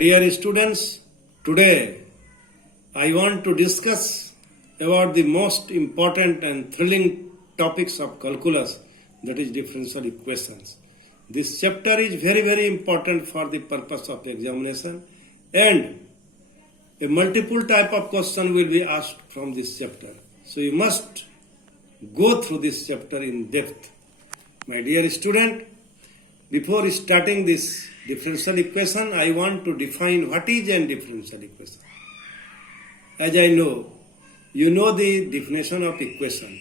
Dear students, today I want to discuss about the most important and thrilling topics of calculus, that is differential equations. This chapter is very important for the purpose of examination, and a multiple type of question will be asked from this chapter. So you must go through this chapter in depth. My dear student, before starting this differential equation, I want to define what is a differential equation. As I know, you know the definition of equation.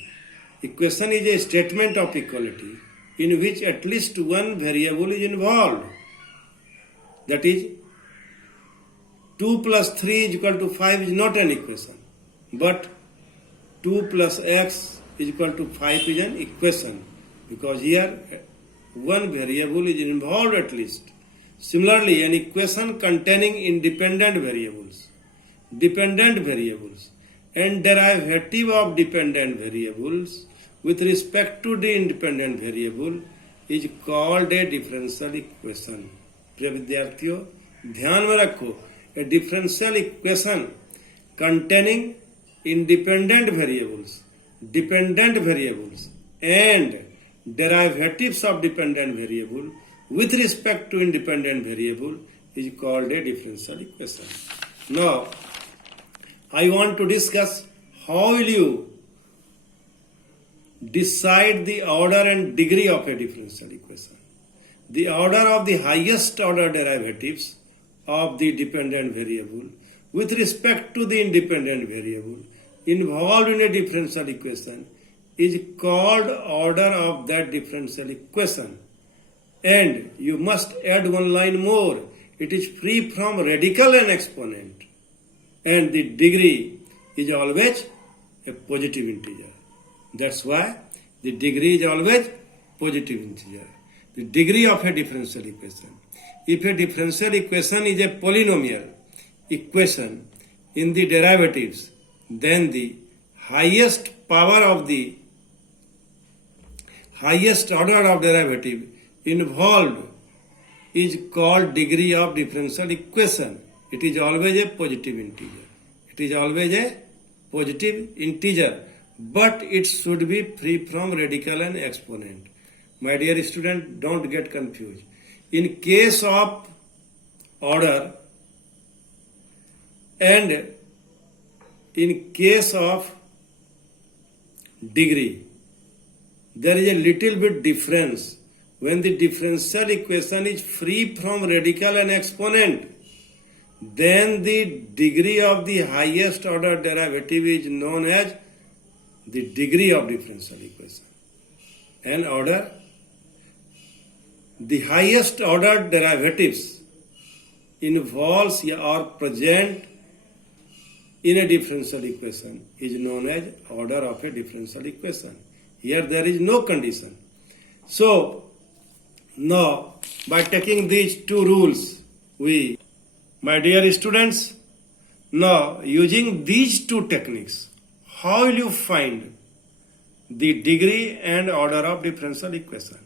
Equation is a statement of equality in which at least one variable is involved. That is, 2 plus 3 is equal to 5 is not an equation, but 2 plus x is equal to 5 is an equation, because here one variable is involved at least. Similarly, an equation containing independent variables, and derivative of dependent variables with respect to the independent variable is called a differential equation. प्रिय विद्यार्थियों, ध्यान में रखो, a differential equation containing independent variables, dependent variables, and derivatives of dependent variable with respect to independent variable is called a differential equation. Now, I want to discuss how will you decide the order and degree of a differential equation. The order of the highest order derivatives of the dependent variable with respect to the independent variable involved in a differential equation is called order of that differential equation. And you must add one line more. It is free from radical and exponent. And the degree is always a positive integer. That's why the degree is always positive integer. The degree of a differential equation. If a differential equation is a polynomial equation in the derivatives, then the highest power of the highest order of derivative involved is called degree of differential equation. It is always a positive integer. It is always a positive integer, but it should be free from radical and exponent. My dear student, don't get confused. In case of order and in case of degree, there is a little bit difference. When the differential equation is free from radical and exponent, then the degree of the highest order derivative is known as the degree of differential equation. And order, the highest order derivatives involves or present in a differential equation is known as order of a differential equation. Here there is no condition. So, now, by taking these two rules, my dear students, now using these two techniques, how will you find the degree and order of differential equation?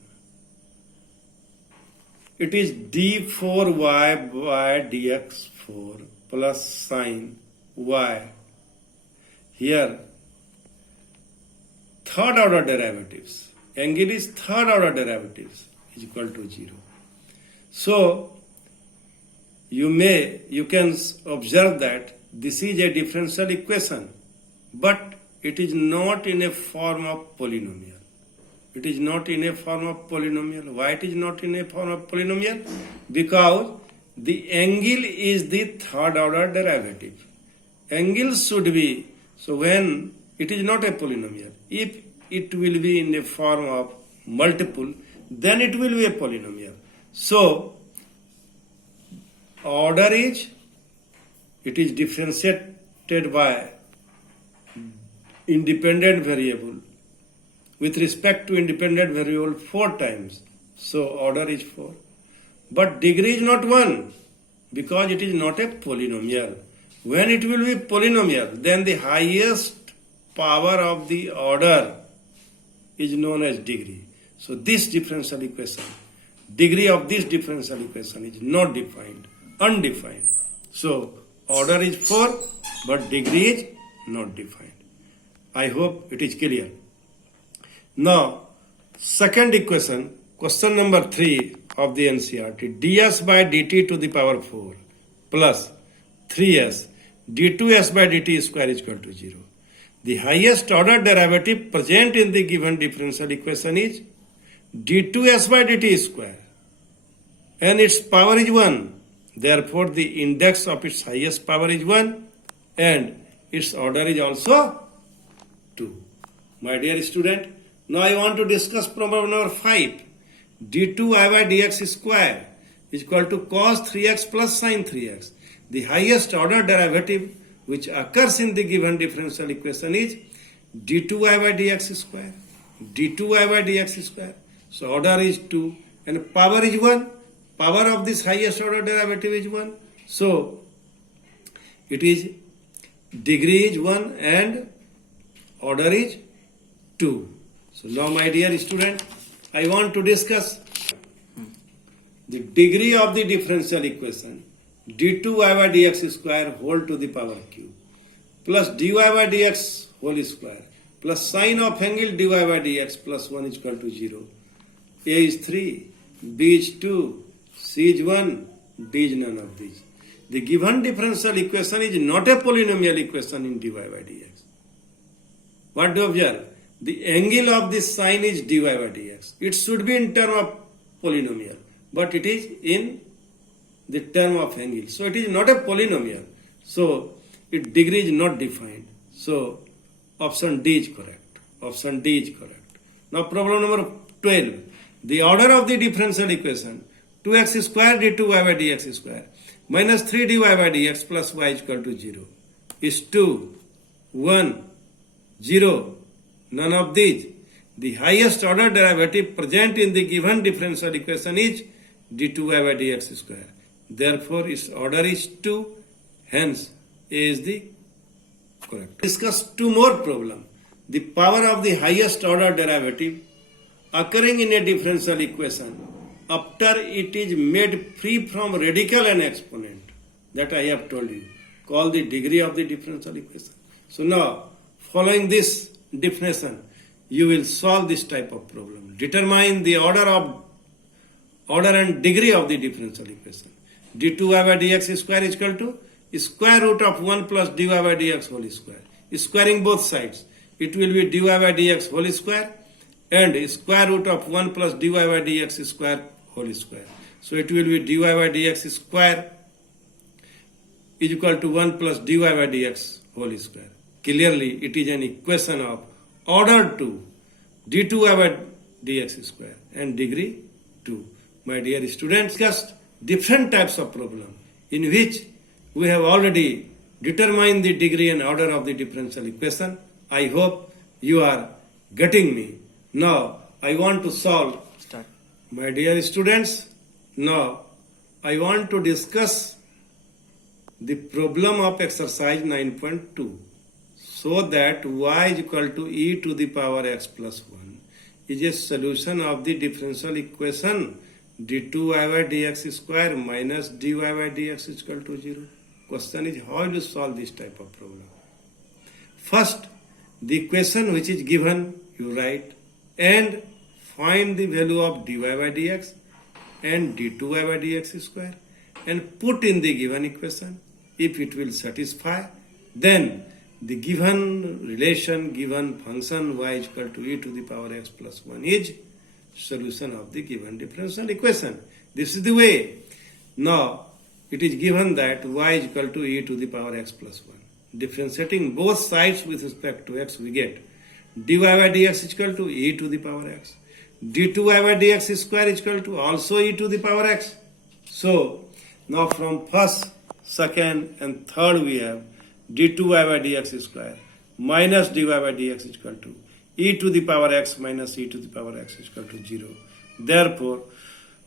It is d4y by dx4 plus sine y. Here, third order derivatives. Angle is third order derivatives is equal to 0. So, you can observe that this is a differential equation, but it is not in a form of polynomial. It is not in a form of polynomial. Why it is not in a form of polynomial? Because the angle is the third order derivative. Angle should be, so when it is not a polynomial, if it will be in a form of multiple, then it will be a polynomial. So, order is, it is differentiated by independent variable with respect to independent variable 4 times. So, order is 4. But degree is not 1 because it is not a polynomial. When it will be polynomial, then the highest power of the order is known as degree. So this differential equation, degree of this differential equation is not defined undefined. So order is 4 but degree is not defined. I hope it is clear. Now second equation, question number 3 of the NCERT, ds by dt to the power 4 plus 3s d2s by dt square is equal to 0. The highest order derivative present in the given differential equation is d2s by dt square and its power is 1. Therefore, the index of its highest power is 1 and its order is also 2. My dear student, now I want to discuss problem number 5. d2y by dx square is equal to cos 3x plus sin 3x. The highest order derivative which occurs in the given differential equation is d2y by dx square. d2y by dx square. So order is 2 and power is 1. Power of this highest order derivative is 1. So it is degree is 1 and order is 2. So now my dear student, I want to discuss the degree of the differential equation d2y by dx square whole to the power q plus dy by dx whole square plus sine of angle dy by dx plus 1 is equal to 0. A is 3, B is 2, C is 1, D is none of these. The given differential equation is not a polynomial equation in dy by dx. What do you observe? The angle of this sine is dy by dx. It should be in term of polynomial, but it is in the term of angle. So it is not a polynomial. So its degree is not defined. So option D is correct. Option D is correct. Now problem number 12. The order of the differential equation 2x square d2y by dx square minus 3 dy by dx plus y is equal to 0 is 2, 1, 0, none of these. The highest order derivative present in the given differential equation is d2y by dx square. Therefore, its order is 2. Hence, A is the correct. Discuss two more problems. The power of the highest order derivative occurring in a differential equation after it is made free from radical and exponent, that I have told you, call the degree of the differential equation. So now, following this definition, you will solve this type of problem. Determine the order and degree of the differential equation. d2y by dx square is equal to square root of 1 plus dy by dx whole square. Squaring both sides, it will be dy by dx whole square and square root of 1 plus dy by dx square whole square. So it will be dy by dx square is equal to 1 plus dy by dx whole square. Clearly, it is an equation of order 2, d2y by dx square and degree 2. My dear students, discussed different types of problem in which we have already determined the degree and order of the differential equation. I hope you are getting me. Now, I want to solve. Start. My dear students, now I want to discuss the problem of exercise 9.2. So that y is equal to e to the power x plus 1 is a solution of the differential equation d2y by dx square minus dy by dx is equal to 0. Question is how to solve this type of problem. First, the equation which is given, you write and find the value of dy by dx and d2y by dx square and put in the given equation. If it will satisfy, then the given relation, given function y is equal to e to the power x plus 1 is solution of the given differential equation. This is the way. Now, it is given that y is equal to e to the power x plus 1. Differentiating both sides with respect to x, we get dy by dx is equal to e to the power x. d2y by dx square is equal to also e to the power x. So, now from first, second and third we have d2y by dx square minus dy by dx is equal to e to the power x minus e to the power x is equal to 0. Therefore,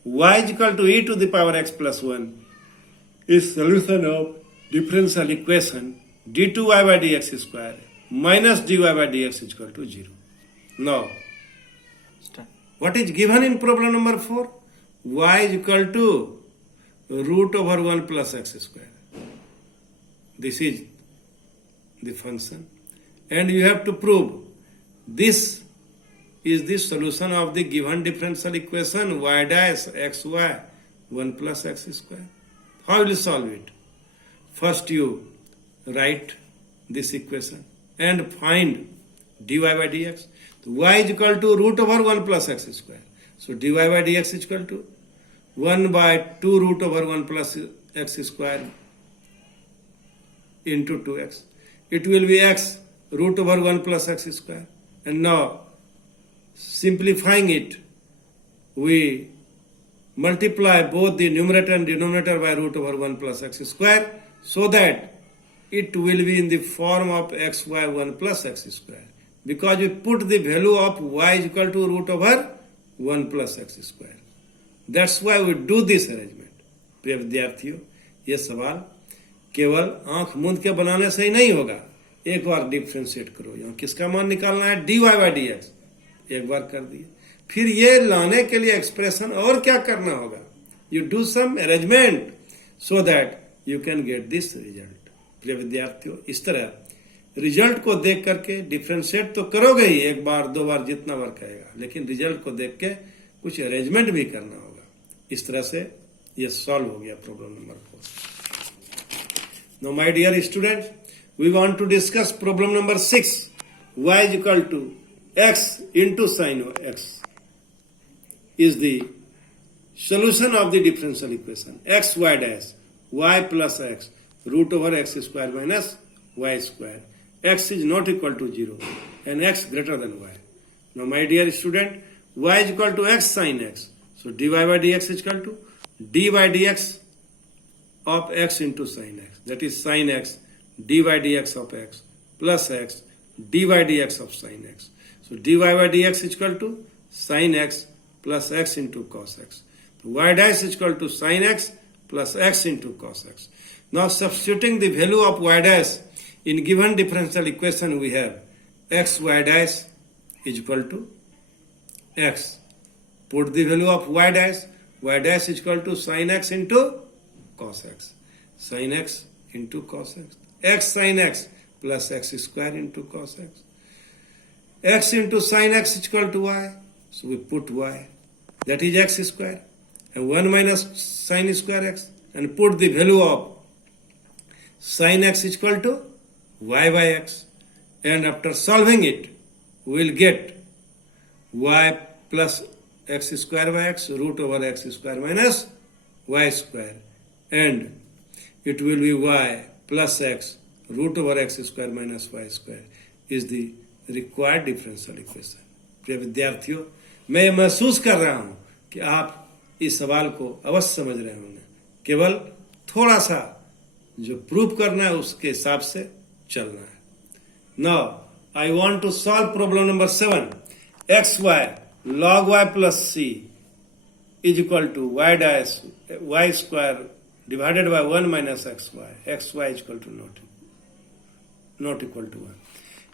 y is equal to e to the power x plus 1 is solution of differential equation d2y by dx square minus dy by dx is equal to 0. Now, Start. what is given in problem number 4? Y is equal to root over 1 plus x square. This is the function. And you have to prove this is the solution of the given differential equation y dash xy 1 plus x square. How will you solve it? First you write this equation and find dy by dx. So y is equal to root over 1 plus x square. So dy by dx is equal to 1 by 2 root over 1 plus x square into 2x. It will be x root over 1 plus x square. And now simplifying it, we multiply both the numerator and denominator by root over 1 plus x square so that it will be in the form of xy 1 plus x square. Because we put the value of y is equal to root over 1 plus x square. That's why we do this arrangement. प्रिय विद्यार्थियों, ये सवाल केवल आंख मूंद के बनाने से ही नहीं होगा. एक बार डिफ्रेंशिएट करो. यहाँ किसका मान निकालना है? dy by dx. एक बार कर दिए. फिर ये लाने के लिए एक्सप्रेशन और क्या करना होगा? You do some arrangement so that you can get this result. प्रिय विद्यार्थियों, इस तरह रिजल्ट को देख करके डिफ्रेंशिएट तो करोगे ही, एक बार दो बार जितना बार कहेगा, लेकिन रिजल्ट को देख के कुछ अरेंजमेंट भी करना होगा. इस तरह से ये सॉल्व हो गया problem number 4. Now my dear student, we want to discuss problem number 6. Y is equal to x into sin of x is the solution of the differential equation x y dash y plus x root over x square minus y square. X is not equal to 0 and x greater than y. Now my dear student, y is equal to x sin x. So dy by dx is equal to d by dx of x into sin x. That is sin x dy by dx of x plus x dy by dx of sin x. So dy by dx is equal to sin x plus x into cos x. So y dash is equal to sin x plus x into cos x. Now substituting the value of y dash in given differential equation, we have x y dash is equal to x. Put the value of y dash is equal to sin x into cos x. Sin x into cos x. X sin x plus x square into cos x. X into sin x is equal to y. So we put y. That is x square. And 1 minus sin square x. And put the value of sin x is equal to y by x. And after solving it, we will get y plus x square by x root over x square minus y square. And it will be y plus x root over x square minus y square is the required differential equation. प्रिय विद्यार्थियों, मैं ये महसूस कर रहा हूं कि आप इस सवाल को अवश्य समझ रहे होंगे. केवल थोड़ा सा जो प्रूव करना है उसके हिसाब से चलना है. Now I want to solve problem number 7. xy log y plus c is equal to y dash y square divided by 1 minus xy. xy is equal to not equal to 1.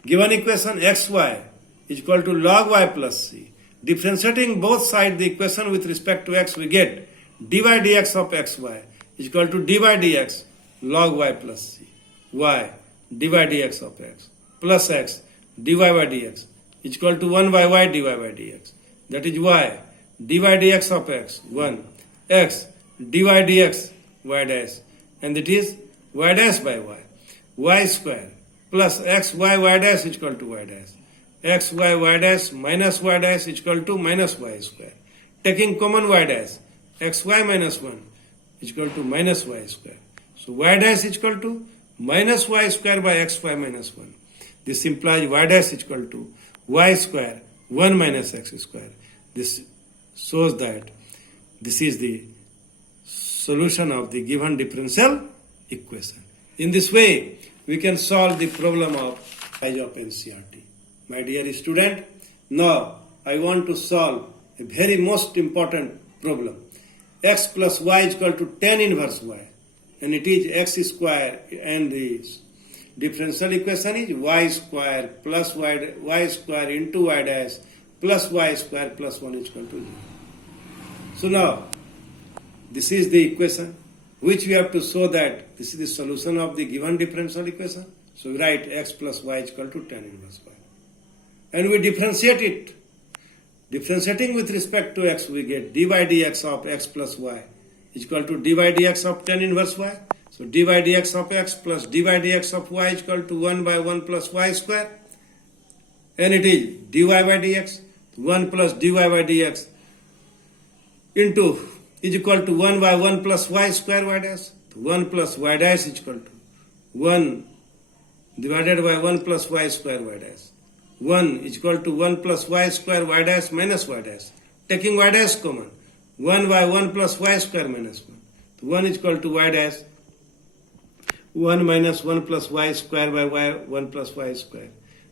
Given equation xy is equal to log y plus c. Differentiating both sides the equation with respect to x, we get dy dx of xy is equal to dy dx log y plus c. Y dy dx of x plus x dy by dx is equal to 1 by y dy by dx. That is y dy dx of x 1 x dy dx y dash, and it is y dash by y square plus x y dash is equal to y dash, x y dash minus y dash is equal to minus y square. Taking common y dash, xy minus 1 is equal to minus y square. So y dash is equal to minus y square by xy minus 1. This implies y dash is equal to y square 1 minus x square. This shows that this is the solution of the given differential equation. In this way, we can solve the problem of size of NCERT. My dear student, now I want to solve a very most important problem. X plus y is equal to tan inverse y, and it is x square, and the differential equation is y square plus y square into y dash plus y square plus 1 is equal to 0. So now, this is the equation. which we have to show that this is the solution of the given differential equation. So we write x plus y is equal to tan inverse y. And we differentiate it. Differentiating with respect to x, we get d by dx of x plus y is equal to d by dx of tan inverse y. So d by dx of x plus d by dx of y is equal to 1 by 1 plus y square. And it is dy by dx, 1 plus dy by dx into is equal to 1 by 1 plus y square y dash. 1 plus y dash is equal to 1 divided by 1 plus y square y dash. 1 is equal to 1 plus y square y dash minus y dash. Taking y dash common, 1 by 1 plus y square minus 1. So 1 is equal to y dash, 1 minus 1 plus y square by y, 1 plus y square.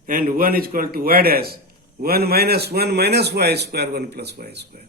And 1 is equal to y dash, 1 minus y square, 1 plus y square.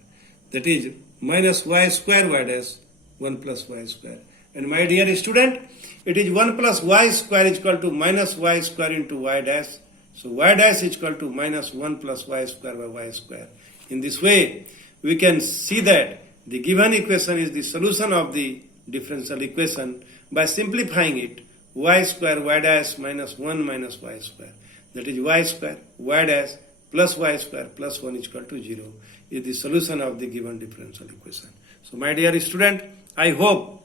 That is minus y square y dash, 1 plus y square. And my dear student, it is 1 plus y square is equal to minus y square into y dash. So y dash is equal to minus 1 plus y square by y square. In this way, we can see that the given equation is the solution of the differential equation by simplifying it. Y square y dash minus 1 minus y square. That is y square y dash plus y square plus 1 is equal to 0 is the solution of the given differential equation. So my dear student, I hope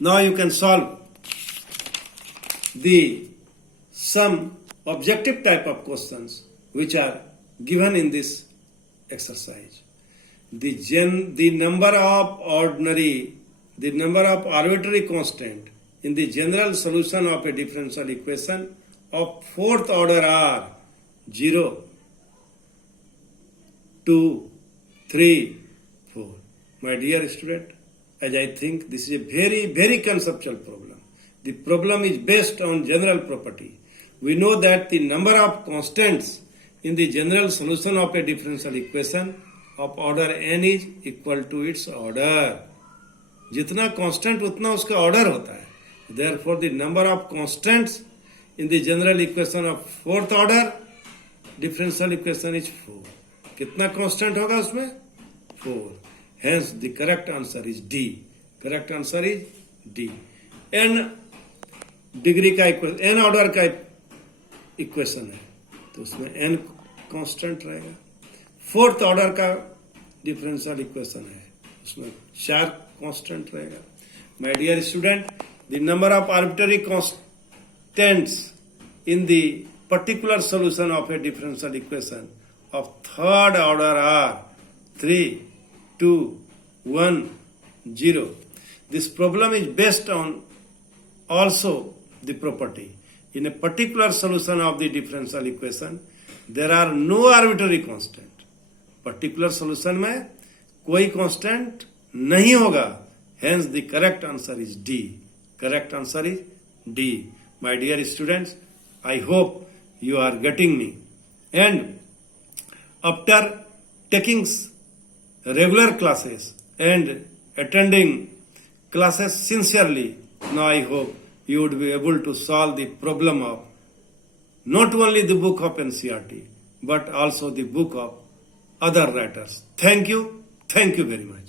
now you can solve some objective type of questions which are given in this exercise. The number of arbitrary constant in the general solution of a differential equation of fourth order are 0, 2, 3, 4. My dear student, as I think this is a very, very conceptual problem. The problem is based on general property. We know that the number of constants in the general solution of a differential equation of order n is equal to its order. जितना constant उतना उसका order होता है. Therefore, the number of constants in the general equation of fourth order differential equation is 4. कितना constant होगा उसमें? 4. Hence, the correct answer is D. Correct answer is D. n degree का equation, n order का equation है तो उसमें n constant रहेगा. Fourth order का डिफरेंशियल इक्वेशन है उसमें 4 कांस्टेंट रहेगा. My dear student, the number of arbitrary constants in the particular solution of a differential equation of third order are 3, 2, 1, 0. This problem is based on also the property. In a particular solution of the differential equation, there are no arbitrary constant. Particular solution में कोई constant नहीं होगा. Hence the correct answer is D. Correct answer is D. My dear students, I hope you are getting me. And after taking regular classes and attending classes sincerely, now I hope you would be able to solve the problem of not only the book of NCERT, but also the book of other writers. Thank you very much.